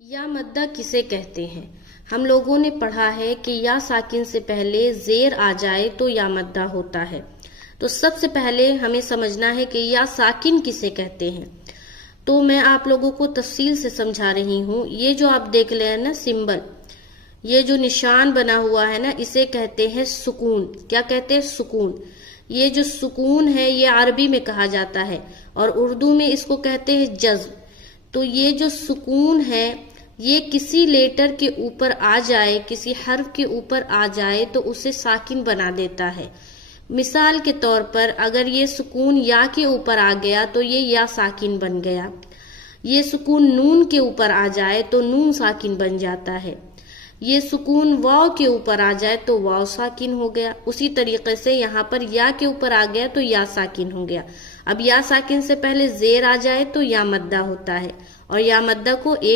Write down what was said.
یا مدہ کسے کہتے ہیں؟ ہم لوگوں نے پڑھا ہے کہ یا ساکن سے پہلے زیر آ جائے تو یا مدہ ہوتا ہے۔ تو سب سے پہلے ہمیں سمجھنا ہے کہ یا ساکن کسے کہتے ہیں۔ تو میں آپ لوگوں کو تفصیل سے سمجھا رہی ہوں۔ یہ جو آپ دیکھ لیں ہیں نا سمبل، یہ جو نشان بنا ہوا ہے نا، اسے کہتے ہیں سکون۔ کیا کہتے ہیں؟ سکون۔ یہ جو سکون ہے یہ عربی میں کہا جاتا ہے اور اردو میں اس کو کہتے ہیں جزم۔ تو یہ جو سکون ہے یہ کسی لیٹر کے اوپر آ جائے، کسی حرف کے اوپر آ جائے تو اسے ساکن بنا دیتا ہے۔ مثال کے طور پر اگر یہ سکون یا کے اوپر آ گیا تو یہ یا ساکن بن گیا۔ یہ سکون نون کے اوپر آ جائے تو نون ساکن بن جاتا ہے۔ یہ سکون واو کے اوپر آ جائے تو واو ساکن ہو گیا۔ اسی طریقے سے یہاں پر یا کے اوپر آ گیا تو یا ساکن ہو گیا۔ اب یا ساکن سے پہلے زیر آ جائے تو یا مدہ ہوتا ہے اور یا مدہ کو ایک